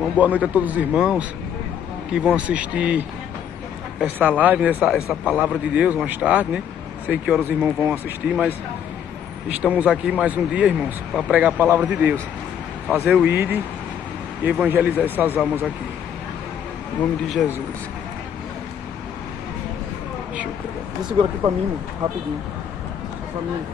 Uma boa noite a todos os irmãos que vão assistir essa live, essa palavra de Deus mais tarde, né? Sei que horas os irmãos vão assistir, mas estamos aqui mais um dia, irmãos, para pregar a palavra de Deus, fazer o ID e evangelizar essas almas aqui. Em nome de Jesus. Deixa eu pegar. Você segura aqui para mim, irmão, rapidinho. Para mim.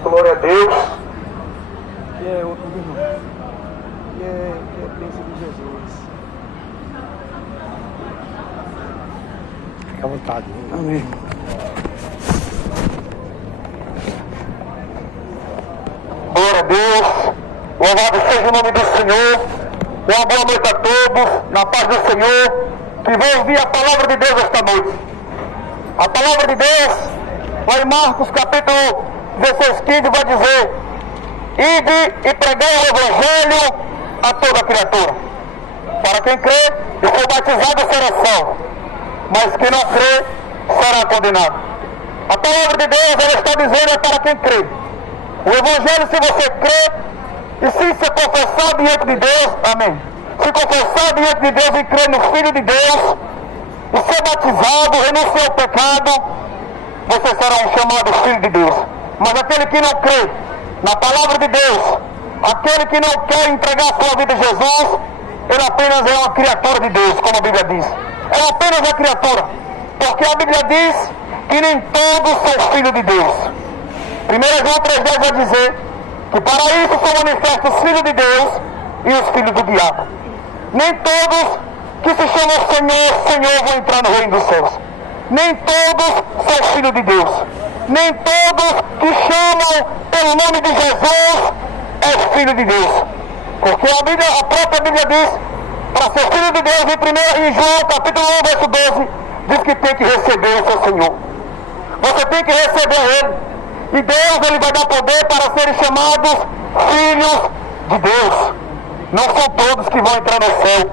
Glória a Deus. Que é outro irmão. Que é a bênção de Jesus. Fica à vontade. Amém. Glória a Deus. Louvado seja o nome do Senhor. Uma boa noite a todos. Na paz do Senhor. Que vão ouvir a palavra de Deus esta noite. A palavra de Deus, lá em Marcos capítulo 16:15, vai dizer: ide e pregai o Evangelho a toda criatura. Para quem crê e for batizado será salvo, mas quem não crê será condenado. A palavra de Deus, ela está dizendo, é para quem crê. O Evangelho, se você crê e se confessar diante de Deus, amém, se confessar diante de Deus e crer no Filho de Deus e ser batizado, renunciar ao pecado, você será um chamado Filho de Deus. Mas aquele que não crê na palavra de Deus, aquele que não quer entregar a sua vida a Jesus, ele apenas é uma criatura de Deus, como a Bíblia diz. É apenas uma criatura, porque a Bíblia diz que nem todos são filhos de Deus. 1 João 3,10 vai dizer que para isso são manifestos os filhos de Deus e os filhos do diabo. Nem todos que se chamam Senhor, Senhor vão entrar no reino dos céus. Nem todos são filhos de Deus. Nem todos que chamam pelo nome de Jesus é filho de Deus. Porque a própria Bíblia diz, para ser filho de Deus, em João capítulo 1, verso 12, diz que tem que receber o seu Senhor. Você tem que receber Ele. E Deus, Ele vai dar poder para serem chamados filhos de Deus. Não são todos que vão entrar no céu.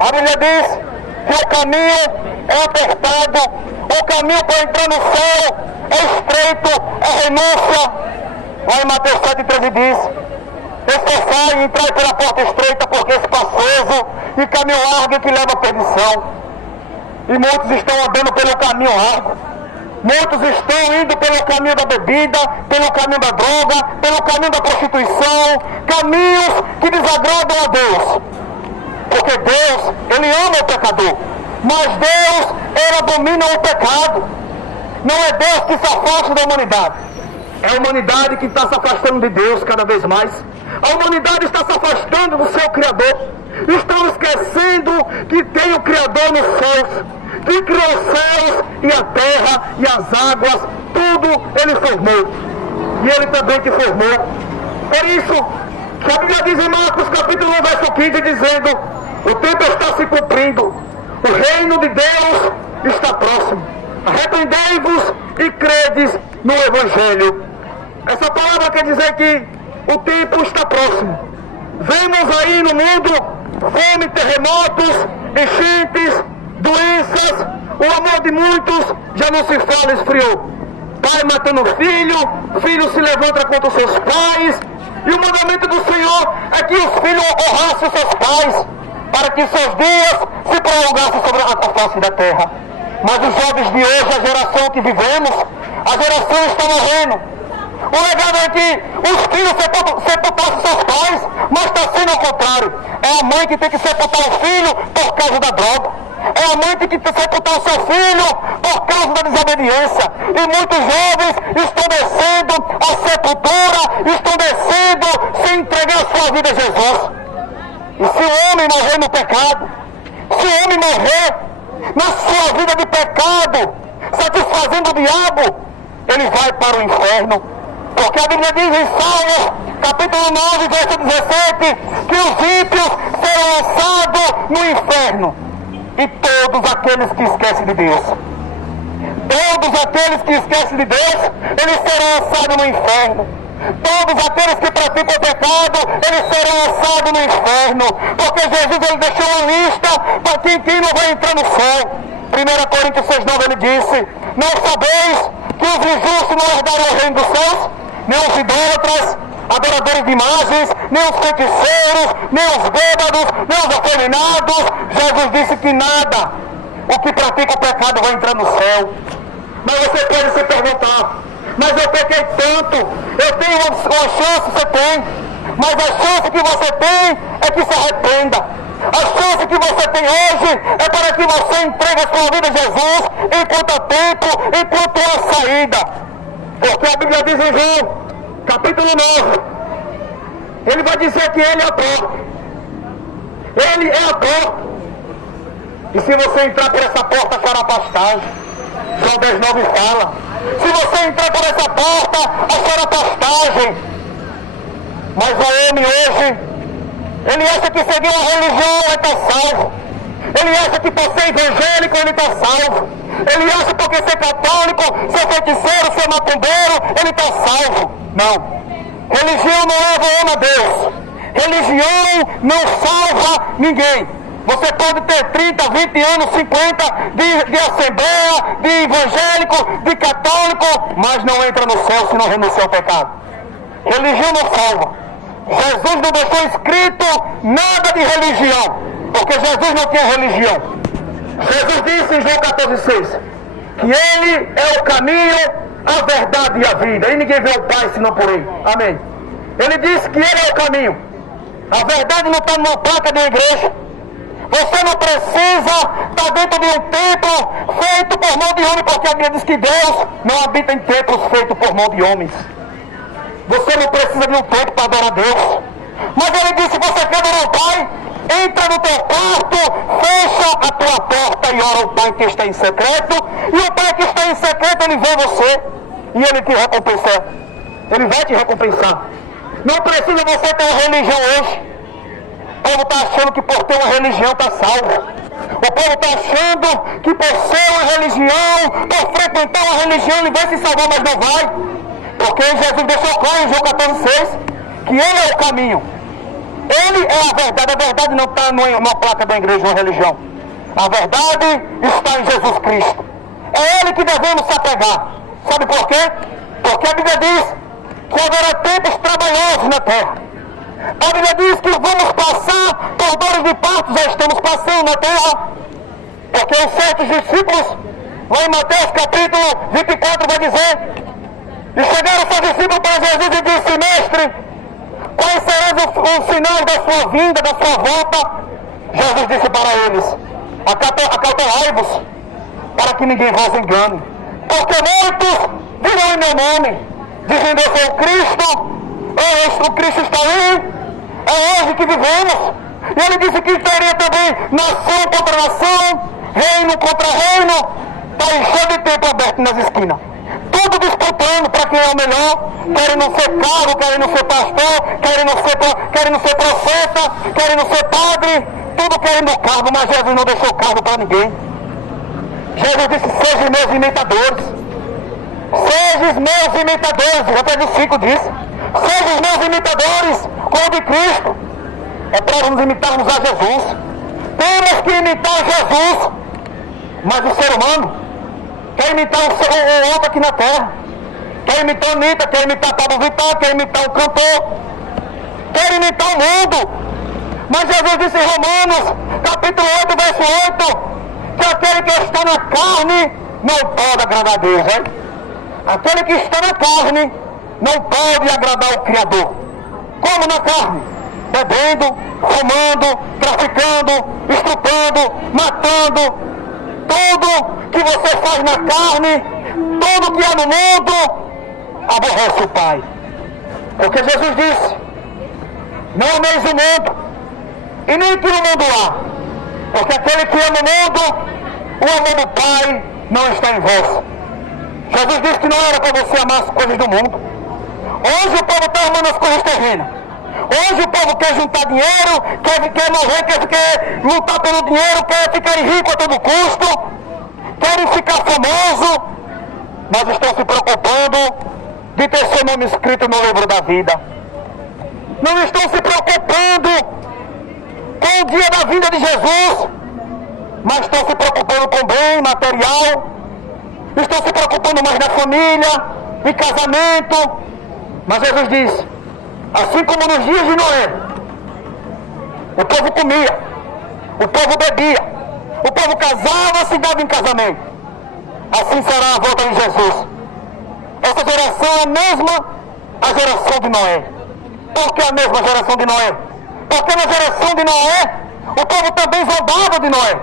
A Bíblia diz que o caminho é apertado, o caminho para entrar no céu é estreito, é renúncia. Lá em Mateus 7,13 diz: esforçai e entrai pela porta estreita, porque é espaçoso e caminho largo que leva à perdição. E muitos estão andando pelo caminho largo. Muitos estão indo pelo caminho da bebida, pelo caminho da droga, pelo caminho da prostituição, caminhos que desagradam a Deus. Porque Deus, Ele ama o pecador, mas Deus, Ele abomina o pecado. Não é Deus que se afasta da humanidade, é a humanidade que está se afastando de Deus cada vez mais. A humanidade está se afastando do seu Criador. Estão esquecendo que tem o Criador nos céus, que criou os céus e a terra e as águas, tudo Ele formou. E Ele também te formou. Por isso que a Bíblia diz em Marcos capítulo 1, verso 15, dizendo: o tempo está se cumprindo, o reino de Deus está próximo. Arrependei-vos e credes no Evangelho. Essa palavra quer dizer que o tempo está próximo. Vemos aí no mundo fome, terremotos, enchentes, doenças. O amor de muitos já não se fala, esfriou. Pai matando filho, filho se levanta contra os seus pais. E o mandamento do Senhor é que os filhos honrassem os seus pais, para que seus dias se prolongassem sobre a face da terra. Mas os jovens de hoje, a geração que vivemos, a geração está morrendo. O legado é que os filhos sepultassem seus pais, mas está sendo ao contrário. É a mãe que tem que sepultar o filho por causa da droga. É a mãe que tem que sepultar o seu filho por causa da desobediência. E muitos jovens estão descendo à sepultura, estão descendo sem entregar a sua vida a Jesus. E se o homem morrer no pecado, se o homem morrer na sua vida de pecado, satisfazendo o diabo, ele vai para o inferno. Porque a Bíblia diz em Salmos, capítulo 9, verso 17, que os ímpios serão lançados no inferno. e todos aqueles que esquecem de Deus. Todos aqueles que esquecem de Deus, eles serão lançados no inferno. Todos aqueles que praticam o pecado, eles serão lançados no inferno. Porque Jesus ele deixou uma lista para quem não vai entrar no céu. 1 Coríntios 6,9 ele disse: não sabeis que os injustos não herdarão o reino dos céus? Nem os idólatras, adoradores de imagens, nem os feiticeiros, nem os bêbados, nem os afeminados. Jesus disse que nada, o que pratica o pecado vai entrar no céu. Mas você pode se perguntar: mas eu pequei tanto, eu tenho uma chance, você tem, mas a chance que você tem é que se arrependa. A chance que você tem hoje é para que você entregue a sua vida a Jesus enquanto há tempo, enquanto há saída. Porque a Bíblia diz em João, capítulo 9, ele vai dizer que ele é a porta. Ele é a porta. E se você entrar por essa porta, achará pastagem. João 10,9 fala: se você entrar por essa porta, achará pastagem. Mas o homem hoje, ele acha que seguir uma religião ele está salvo. Ele acha que por ser evangélico ele está salvo. Ele acha porque ser católico, ser feiticeiro, ser macumbeiro, ele está salvo. Não. Religião não leva o homem a Deus. Religião não salva ninguém. Você pode ter 30, 20 anos, 50 de assembleia, de evangélico, de católico, mas não entra no céu se não renunciar ao pecado. Religião não salva. Jesus não deixou escrito nada de religião, porque Jesus não tinha religião. Jesus disse em João 14,6 que Ele é o caminho, a verdade e a vida, e ninguém vê o Pai senão por Ele. Amém. Ele disse que Ele é o caminho. A verdade não está numa placa de uma igreja. Você não precisa estar dentro de um templo feito por mão de homem, porque a Bíblia diz que Deus não habita em templos feitos por mão de homens. Você não precisa de um templo para adorar a Deus. Mas ele disse: você quer adorar o Pai? Entra no teu quarto, fecha a tua porta e ora ao Pai que está em secreto. E o Pai que está em secreto, ele vê você e ele te recompensa. Ele vai te recompensar. Não precisa você ter uma religião hoje. O povo está achando que por ter uma religião está salvo. O povo está achando que por ser uma religião, por frequentar uma religião, ele vai se salvar, mas não vai. Porque Jesus deixou claro em João 14,6 que Ele é o caminho. Ele é a verdade não está numa placa da igreja, uma religião. A verdade está em Jesus Cristo. É Ele que devemos se apegar. Sabe por quê? Porque a Bíblia diz que haverá tempos trabalhosos na terra. A Bíblia diz que vamos passar por dores de parto, já estamos passando na terra. Porque os certos discípulos, lá em Mateus capítulo 24, vai dizer: e chegaram seus discípulos para Jesus e disse: mestre, quais serão os sinais da sua vinda, da sua volta? Jesus disse para eles: acautelai-vos, para que ninguém vos engane. Porque muitos virão em meu nome, dizendo: eu sou o Cristo, o Cristo está aí, é hoje que vivemos. E ele disse que teria também nação contra nação, reino contra reino, está enchendo de tempo aberto nas esquinas. Tudo disputando para quem é o melhor, querendo ser cargo, querendo ser pastor, querendo ser profeta, querendo ser padre, tudo querendo cargo, mas Jesus não deixou cargo para ninguém. Jesus disse: sejam meus imitadores. Sejam meus imitadores, Efésios 5 diz: sejam meus imitadores, como de Cristo. É para nos imitarmos a Jesus. Temos que imitar Jesus, mas o ser humano quer imitar o outro aqui na terra. Quer imitar a Anitta, quer imitar Pablo Vittar, quer imitar o cantor. Quer imitar o mundo. Mas Jesus disse em Romanos, capítulo 8, verso 8, que aquele que está na carne não pode agradar a Deus, hein? Aquele que está na carne não pode agradar o Criador. Como na carne? Bebendo, fumando, traficando, estrupando, matando. Tudo que você faz na carne, tudo que há no mundo, aborrece o Pai. Porque Jesus disse: não ameis o mundo, e nem que no mundo há. Porque aquele que ama o mundo, o amor do Pai não está em vós. Jesus disse que não era para você amar as coisas do mundo. Hoje o povo está amando as coisas terrenas. Hoje o povo quer juntar dinheiro, quer morrer, quer lutar pelo dinheiro, quer ficar rico a todo custo, querem ficar famoso, mas estão se preocupando de ter seu nome escrito no livro da vida. Não estão se preocupando com o dia da vinda de Jesus, mas estão se preocupando com bem material, estão se preocupando mais na família, em casamento. Mas Jesus diz, assim como nos dias de Noé, o povo comia, o povo bebia, o povo casava, se dava em casamento, assim será a volta de Jesus. Essa geração é a mesma a geração de Noé. Por que a mesma geração de Noé? Porque na geração de Noé, o povo também zombava de Noé.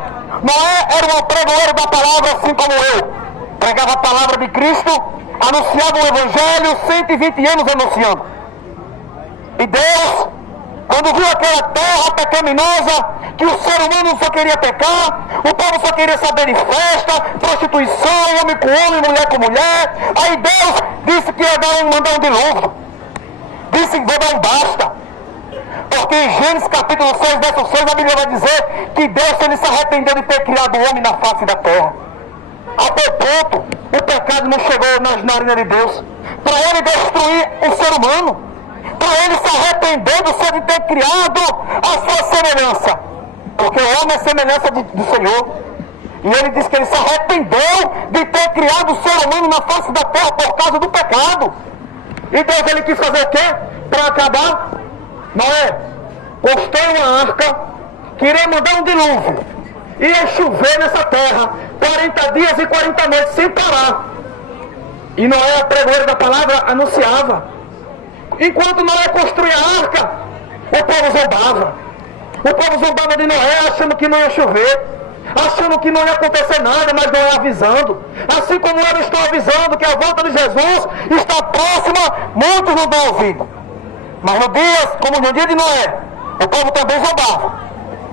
Noé era um pregoeiro da palavra, assim como eu. Pregava a palavra de Cristo, anunciava o Evangelho, 120 anos anunciando. E Deus, quando viu aquela terra pecaminosa, que o ser humano só queria pecar, o povo só queria saber de festa, prostituição, homem com homem, mulher com mulher, aí Deus disse que ia mandar um dilúvio. Disse que vou dar um basta. Porque em Gênesis capítulo 6, verso 6, a Bíblia vai dizer que Deus ele se arrependeu de ter criado o homem na face da terra. Até ponto, o pecado não chegou nas narinas de Deus, para ele destruir o ser humano, para ele se arrepender do ser de ter criado a sua semelhança, porque o homem é semelhança do Senhor, e ele diz que ele se arrependeu de ter criado o ser humano na face da terra por causa do pecado. E Deus ele quis fazer o quê? Para acabar? Noé, construiu uma arca, queria mandar um dilúvio, ia chover nessa terra 40 dias e 40 noites sem parar. E Noé, a pregoeiro da palavra, anunciava. Enquanto Noé construía a arca, o povo zombava. O povo zombava de Noé, achando que não ia chover, achando que não ia acontecer nada, mas Noé avisando. Assim como eles estão avisando que a volta de Jesus está próxima, muitos não dão ouvido. Mas no dia, como no dia de Noé, o povo também zombava.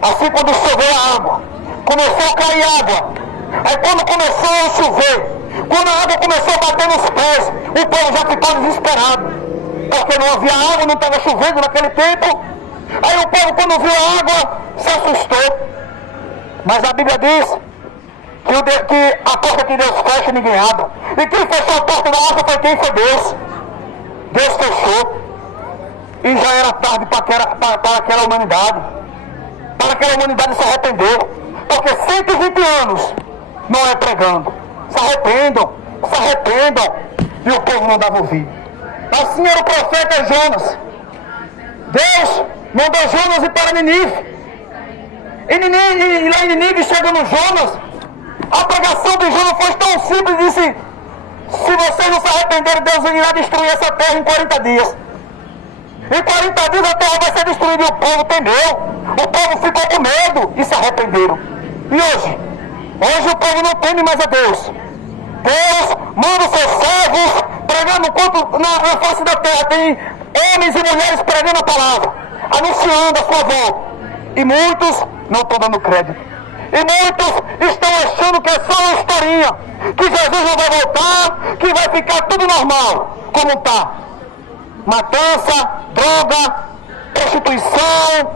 Assim quando choveu a água, começou a cair água. Aí quando começou a chover, quando a água começou a bater nos pés, o povo já ficou desesperado. Porque não havia água, não estava chovendo naquele tempo. Aí o povo, quando viu a água, se assustou. Mas a Bíblia diz que a porta que Deus fecha, ninguém abre. E quem fechou a porta da arca foi quem? Foi Deus. Deus fechou. E já era tarde para aquela humanidade. Para aquela humanidade se arrepender. Porque 120 anos Noé pregando. Se arrependam, se arrependam. E o povo não dava ouvido. Assim era o profeta Jonas. Deus mandou Jonas ir para Ninive. E lá em Ninive, chegando Jonas, a pregação de Jonas foi tão simples, disse: se vocês não se arrependerem, Deus irá destruir essa terra em 40 dias. Em 40 dias a terra vai ser destruída e o povo temeu. O povo ficou com medo e se arrependeram. E hoje? Hoje o povo não teme mais a Deus. Deus manda os seus servos pregando enquanto na face da terra tem homens e mulheres pregando a palavra, anunciando a sua volta. E muitos não estão dando crédito. E muitos estão achando que é só uma historinha, que Jesus não vai voltar, que vai ficar tudo normal, como está. Matança, droga, prostituição.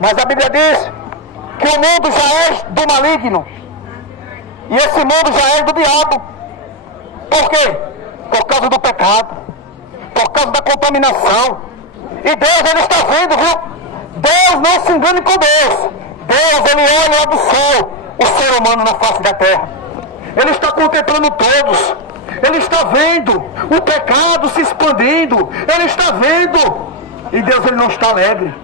Mas a Bíblia diz que o mundo já é do maligno. E esse mundo já é do diabo. Por quê? Por causa do pecado. Por causa da contaminação. E Deus, ele está vendo, viu? Deus, não se engane com Deus. Deus, ele olha lá do céu o ser humano na face da terra. Ele está contemplando todos. Ele está vendo o pecado se expandindo. Ele está vendo. E Deus, ele não está alegre.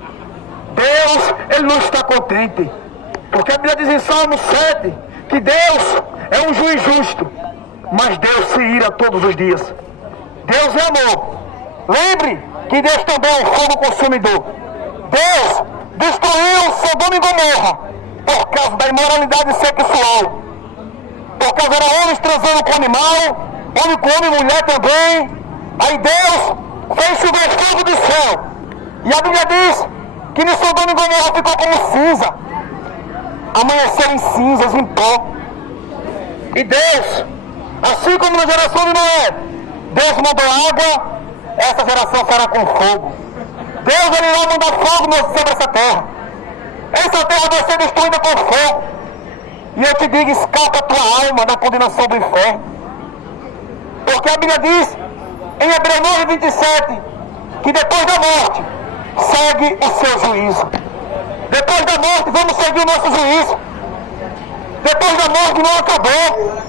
Deus, ele não está contente. Porque a Bíblia diz em Salmo 7 que Deus é um juiz justo, mas Deus se ira todos os dias. Deus é amor. Lembre que Deus também é um fogo consumidor. Deus destruiu Sodoma e Gomorra por causa da imoralidade sexual. Por causa de homens transando com animal, homem com homem, mulher também. Aí Deus fez chover fogo do céu. E a Bíblia diz que em Sodoma e Gomorra ficou como cinza. Amanheceram em cinzas, em pó. E Deus, assim como na geração de Noé, Deus mandou água, essa geração será com fogo. Deus ele vai mandar fogo sobre essa terra. Essa terra vai ser destruída com fogo. E eu te digo, escapa a tua alma da condenação do inferno. Porque a Bíblia diz, em Hebreus 9:27, que depois da morte, segue o seu juízo. Depois da morte, vamos seguir o nosso juízo. Depois da morte não acabou.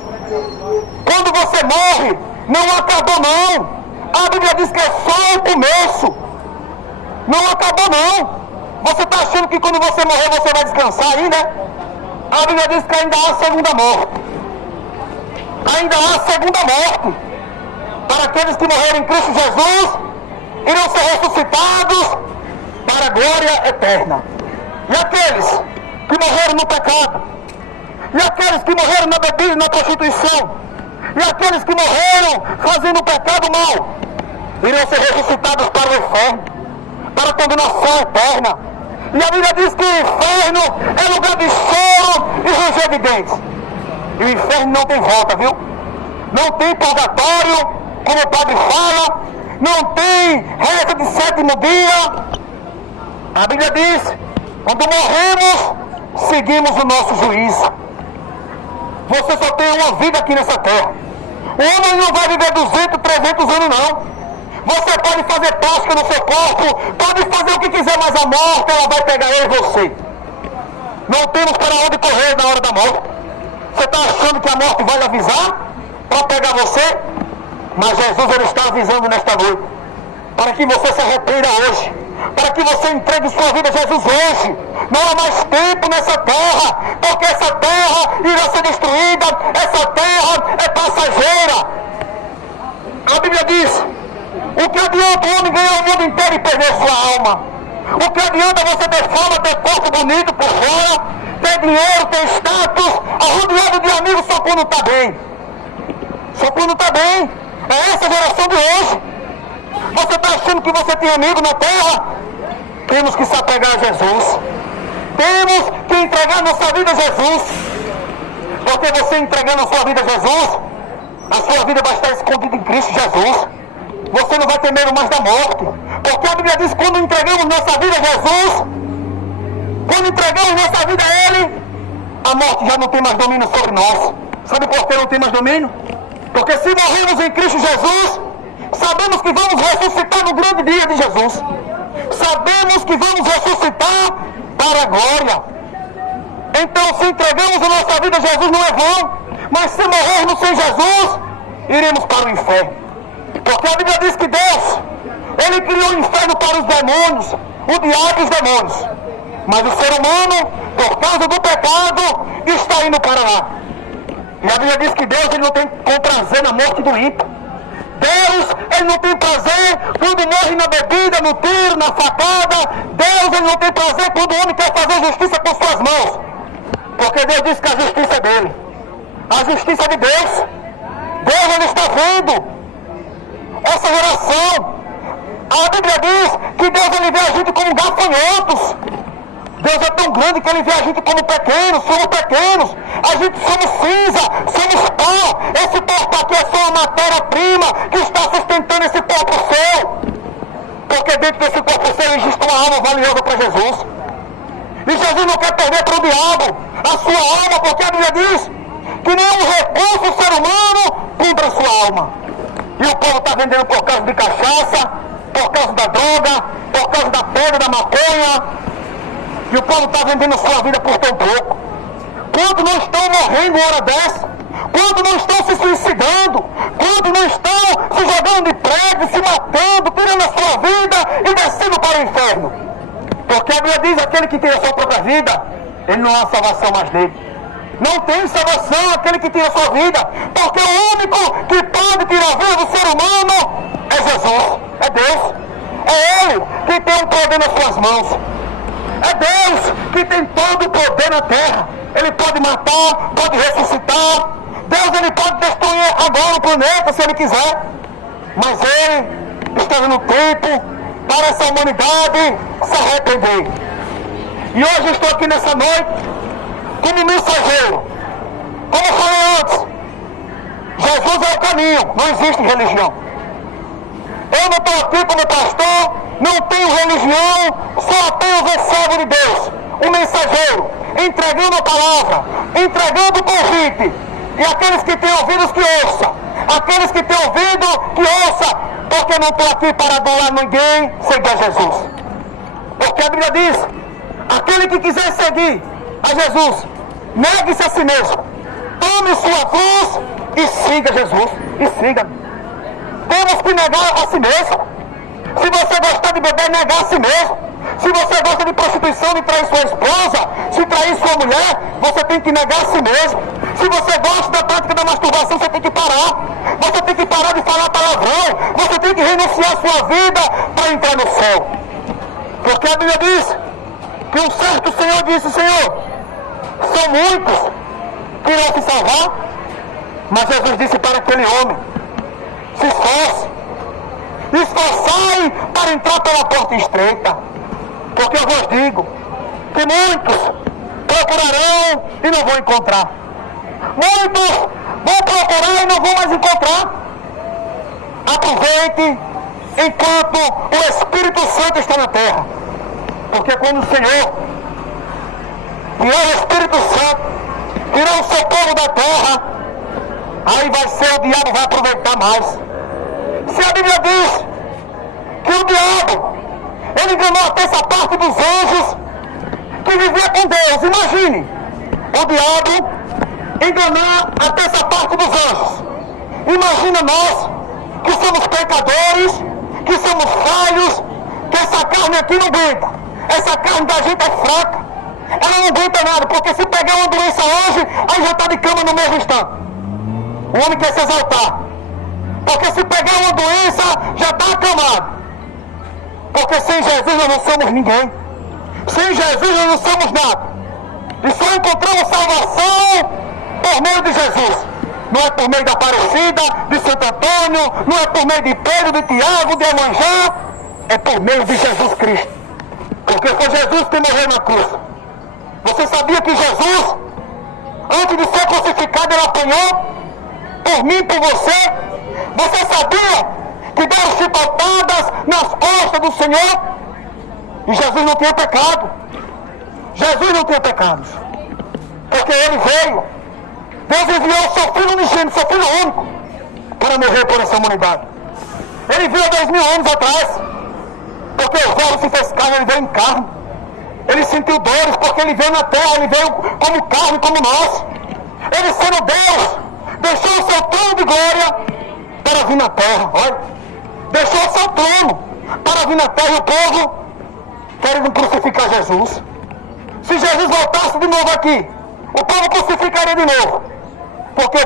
Quando você morre, não acabou não. A Bíblia diz que é só o começo. Não acabou não. Você está achando que quando você morrer você vai descansar ainda? A Bíblia diz que ainda há a segunda morte. Ainda há a segunda morte. Para aqueles que morreram em Cristo Jesus, irão ser ressuscitados para a glória eterna. E aqueles que morreram no pecado, e aqueles que morreram na bebida e na prostituição, e aqueles que morreram fazendo o pecado mal, irão ser ressuscitados para o inferno, para a condenação eterna. E a Bíblia diz que o inferno é lugar de choro e ranger de dentes. E o inferno não tem volta, viu? Não tem purgatório, como o padre fala, não tem reza de 7º dia. A Bíblia diz, quando morremos, seguimos o nosso juízo. Você só tem uma vida aqui nessa terra. O homem não vai viver 200, 300 anos não. Você pode fazer plástica no seu corpo, pode fazer o que quiser, mas a morte ela vai pegar eu e você. Não temos para onde correr na hora da morte. Você está achando que a morte vai lhe avisar para pegar você? Mas Jesus ele está avisando nesta noite, para que você se arrependa hoje, para que você entregue sua vida a Jesus hoje. Não há mais tempo nessa terra, porque essa terra irá ser destruída, essa terra é passageira. A Bíblia diz, o que adianta o homem ganhar o mundo inteiro e perder sua alma? O que adianta você ter fama, ter corpo bonito por fora, ter dinheiro, ter status, arrodeado de amigos só quando está bem? Só quando está bem. É essa a geração de hoje. Você está achando que você tem amigo na terra? Temos que se apegar a Jesus. Temos que entregar nossa vida a Jesus. Porque você entregando a sua vida a Jesus, a sua vida vai estar escondida em Cristo Jesus. Você não vai ter medo mais da morte. Porque a Bíblia diz que quando entregamos nossa vida a Jesus, quando entregamos nossa vida a Ele, a morte já não tem mais domínio sobre nós. Sabe por que não tem mais domínio? Porque se morremos em Cristo Jesus, sabemos que vamos ressuscitar no grande dia de Jesus. Sabemos que vamos ressuscitar para a glória. Então, se entregamos a nossa vida a Jesus, não é vão. Mas se morrermos sem Jesus, iremos para o inferno. Porque a Bíblia diz que Deus, Ele criou o inferno para os demônios, o diabo e os demônios. Mas o ser humano, por causa do pecado, está indo para lá. E a Bíblia diz que Deus ele não tem prazer na morte do ímpio. Deus ele não tem prazer quando morre na bebida, no tiro, na facada. Deus ele não tem prazer quando o homem quer fazer justiça com suas mãos. Porque Deus diz que a justiça é dele. A justiça de Deus. Deus ele está vendo essa geração. A Bíblia diz que Deus ele vê a gente como gafanhotos. Deus é tão grande que Ele vê a gente como pequenos, somos pequenos, a gente somos cinza, somos pó. Esse corpo aqui é só uma matéria-prima que está sustentando esse corpo seu. Porque dentro desse corpo seu existe uma alma valiosa para Jesus. E Jesus não quer perder para o diabo a sua alma, porque a Bíblia diz que nenhum recurso o ser humano compra a sua alma. E o povo está vendendo por causa de cachaça, por causa da droga, por causa da pedra, da maconha. E o povo está vendendo sua vida por tão pouco. Quantos não estão morrendo uma hora dessa? Quantos não estão se suicidando? Quantos não estão se jogando de prédio, se matando, tirando a sua vida e descendo para o inferno? Porque a Bíblia diz, aquele que tira a sua própria vida, ele não há salvação mais dele. Não tem salvação aquele que tira a sua vida. Porque o único que pode tirar a vida do ser humano é Jesus, é Deus. É Ele que tem o poder nas suas mãos. É Deus que tem todo o poder na terra. Ele pode matar, pode ressuscitar. Deus ele pode destruir agora o planeta se Ele quiser. Mas Ele está dando tempo para essa humanidade se arrepender. E hoje eu estou aqui nessa noite como mensageiro. Como eu falei antes, Jesus é o caminho, não existe religião. Eu não estou aqui como pastor não tenho religião, só apenas um servo de Deus, um mensageiro, entregando a palavra, entregando o convite. E aqueles que têm ouvidos que ouçam, aqueles que têm ouvido que ouçam, porque não estou aqui para adorar ninguém, seguir a Jesus. Porque a Bíblia diz, aquele que quiser seguir a Jesus, negue-se a si mesmo, tome sua cruz e siga Jesus, e siga. Temos que negar a si mesmo. Se você gostar de beber, negar a si mesmo. Se você gosta de prostituição, de trair sua esposa, se trair sua mulher, você tem que negar a si mesmo. Se você gosta da prática da masturbação, você tem que parar. Você tem que parar de falar palavrão. Você tem que renunciar a sua vida para entrar no céu. Porque a Bíblia diz que um certo Senhor disse, Senhor, são muitos que irão se salvar. Mas Jesus disse para aquele homem, se esforce, esforçai para entrar pela porta estreita. Porque eu vos digo que muitos procurarão e não vão encontrar. Muitos vão procurar e não vão mais encontrar. Aproveite enquanto o Espírito Santo está na terra. Porque quando o Senhor e o Espírito Santo tirou o seu povo da terra, aí vai ser, o diabo vai aproveitar mais. Se a Bíblia diz que o diabo, ele enganou a terça parte dos anjos que vivia com Deus. Imagine, o diabo enganar a terça parte dos anjos. Imagina nós, que somos pecadores, que somos falhos, que essa carne aqui não aguenta. Essa carne da gente é fraca. Ela não aguenta nada, porque se pegar uma doença hoje, aí já está de cama no mesmo instante. O homem quer se exaltar. Porque se pegar uma doença, já está acamado. Porque sem Jesus nós não somos ninguém. Sem Jesus nós não somos nada. E só encontramos salvação por meio de Jesus. Não é por meio da Aparecida, de Santo Antônio, não é por meio de Pedro, de Tiago, de Iemanjá. É por meio de Jesus Cristo. Porque foi Jesus que morreu na cruz. Você sabia que Jesus, antes de ser crucificado, ele apanhou por mim e por você? Você sabia que deram chicotadas nas costas do Senhor? E Jesus não tinha pecado. Jesus não tinha pecados. Porque ele veio. Deus enviou o seu Filho unigênito, seu Filho único, para morrer por essa humanidade. Ele veio há 2000 anos atrás. Porque o verbo se fez carne, ele veio em carne. Ele sentiu dores porque ele veio na terra, ele veio como carne, como nós. Ele sendo Deus, deixou o seu trono de glória para vir na terra. Olha, deixou o seu trono para vir na terra e o povo querendo crucificar Jesus. Se Jesus voltasse de novo aqui, o povo crucificaria de novo. Porque